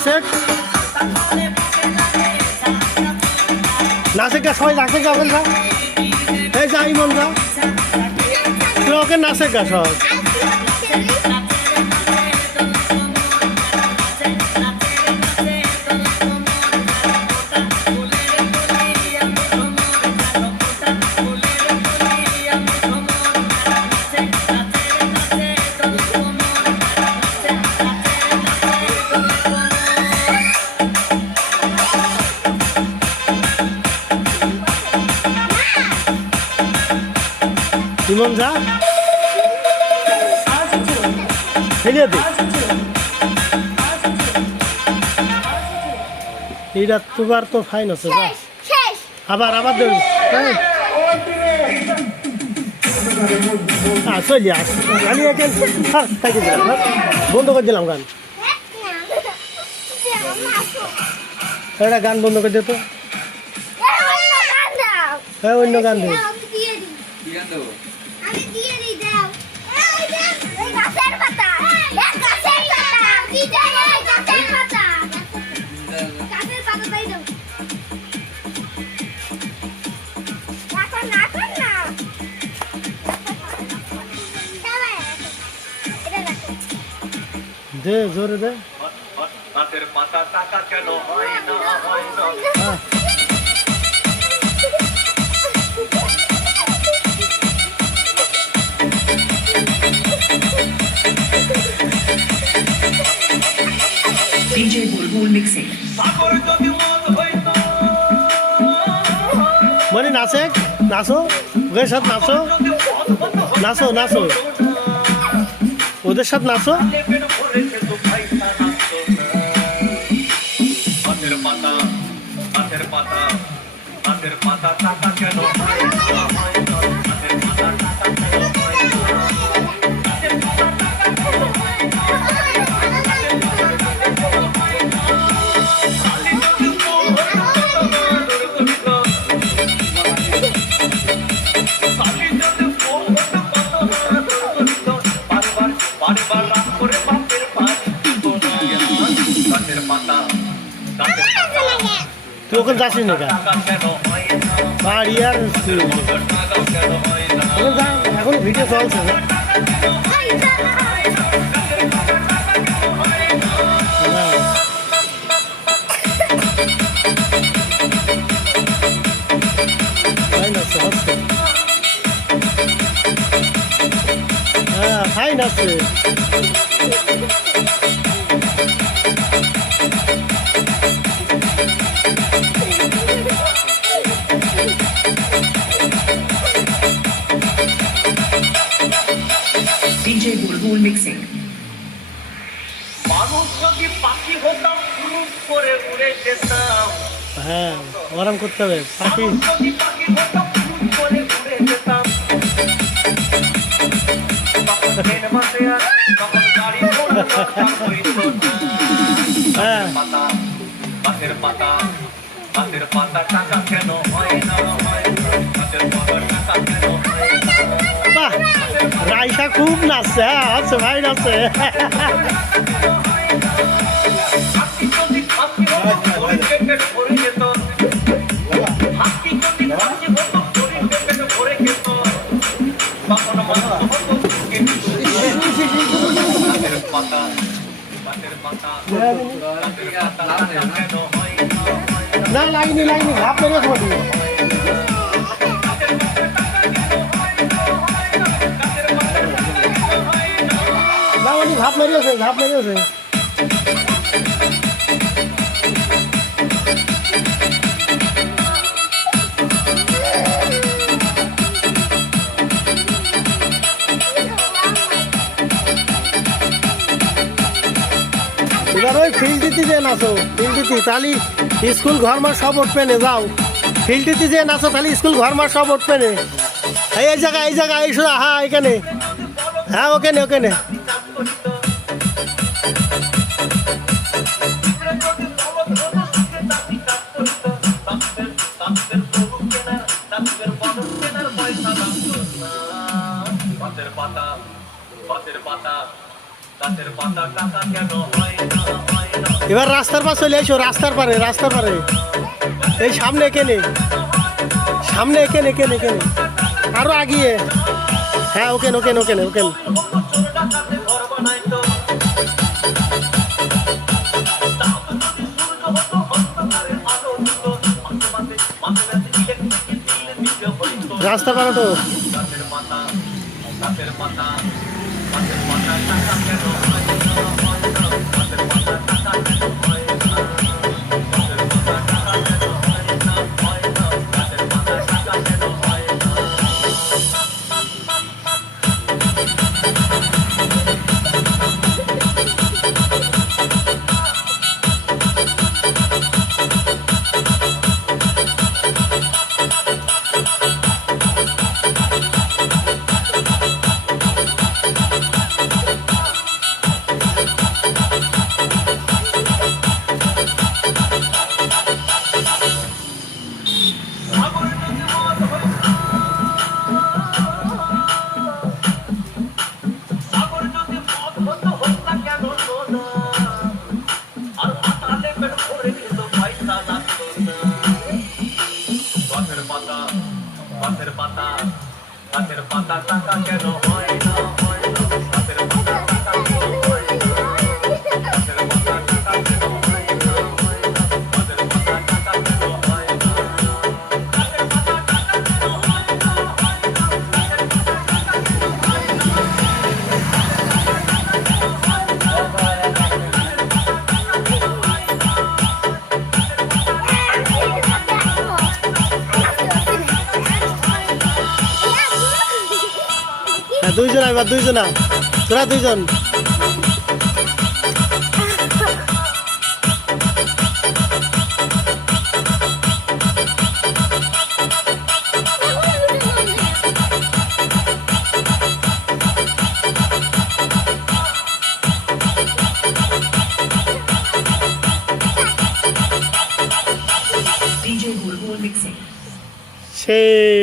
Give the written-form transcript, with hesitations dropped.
নাসেক নাসেক গা সবাই নাসেক গা বলরা এই যা ইমন যা তুই ওকে নাসেক গা সব ইমন যা ফেলিয়ে দে এইটা তোমার তো ফাইন আছে যা আবার আবার দেব চলি আস আমি থাকি দিলাম বন্ধ করে দিলাম গান এটা গান বন্ধ করে দিত হ্যাঁ অন্য গান দেব দে জোরে দে DJ Bulbul mixing. মানে নাচে নাচো ওদের সাথে নাচো নাচো নাচো ওদের সাথে নাচো তুই ওখানে যাসনি না বাড়ি আর এখন ভিডিও চলছে না হ্যাঁ ফাইন আছে DJ Bulbul mixing. হ্যাঁ আরাম করতে হবে পাখি হ্যাঁ বাহ রাইসা খুব নাচছে হ্যাঁ আছে ভাই নাচছে না লাইনি লাইনি ভাব করে খাবি না উনি ভাব মেরিয়েছে এবার ওই ফিল্ডটিতে যে নাচো ফিল্ডটিতে তাহলে স্কুল ঘর মার সব উঠবে না যাও ফিল্ডটিতে যে নাচো তাহলে স্কুল ঘর মার সব উঠবে না এই জায়গায় এই শুধু হ্যাঁ এখানে হ্যাঁ ওখানে এবার রাস্তার পাশে চলে এসো, রাস্তার পারে, রাস্তার পারে। এই সামনে এখানে, সামনে এখানে এখানে এখানে আরো আগিয়ে। হ্যাঁ ওকেন ওকেন ওকেন ওকেন। রাস্তা পারো তো। হ্যাঁ দুইজন, এবার দুইজনা, তোরা দুইজন। DJ Bulbul mixing. সেই